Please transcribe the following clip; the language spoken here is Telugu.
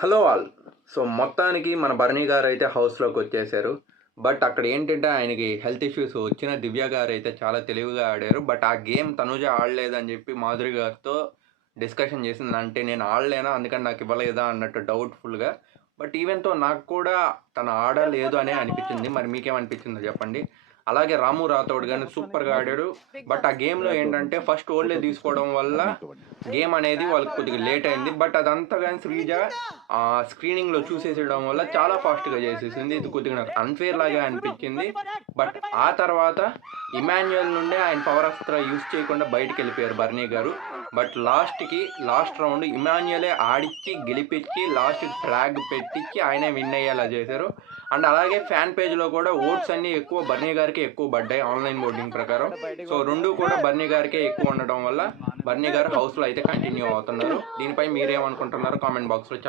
Hello all. సో, మొత్తానికి మన బర్నీ గారైతే హౌస్‌లోకి వచ్చేసారు. బట్ అక్కడ ఏంటంటే ఆయనకి హెల్త్ ఇష్యూస్ వచ్చిన దివ్య గారైతే చాలా తెలివిగా ఆడారు. బట్ ఆ గేమ్ తనుజ ఆడలేదని చెప్పి మాధురి గారితో డిస్కషన్ చేసింది. అంటే నేను ఆడలేనా? అందుకని నాకు ఇవ్వలేదా? అన్నట్టు డౌట్‌ఫుల్‌గా. బట్ ఈవెన్ తో నాకు కూడా తను ఆడలేదు అనే అనిపించింది. మరి మీకేమనిపించిందో చెప్పండి. అలాగే రాము రాథోడ్ గాని సూపర్‌గా ఆడాడు. బట్ ఆ గేమ్‌లో ఏంటంటే ఫస్ట్ ఓల్డే తీసుకోవడం వల్ల గేమ్ అనేది వాళ్ళకి కొద్దిగా లేట్ అయింది. బట్ అదంతా గాని శ్రీజ స్క్రీనింగ్‌లో చూసేసేయడం వల్ల చాలా ఫాస్ట్‌గా చేసేసింది. ఇది కొద్దిగా నాకు అన్‌ఫెయిర్ లాగా అనిపించింది. బట్ ఆ తర్వాత ఇమాన్యుయల్ నుండే ఆయన పవర్ అస్త్ర యూజ్ చేయకుండా బయటికెళ్ళిపోయారు బర్నీ గారు. బట్ లాస్ట్ రౌండ్ ఇమాన్యుయలే ఆడిచ్చి, గెలిపిచ్చి, లాస్ట్‌కి ఫ్లాగ్ పెట్టిచ్చి ఆయనే విన్ అయ్యేలా చేశారు. అండ్ అలాగే ఫ్యాన్ పేజ్‌లో కూడా ఓట్స్ అన్నీ ఎక్కువ బర్నీ గారికే ఎక్కువ పడ్డాయి ఆన్‌లైన్ ఓటింగ్ ప్రకారం. సో, 2 కూడా బర్నీ గారికే ఎక్కువ ఉండడం వల్ల బర్నీ గారు హౌస్‌లో అయితే కంటిన్యూ అవుతున్నారు. దీనిపై మీరేమనుకుంటున్నారో కామెంట్ బాక్స్‌లో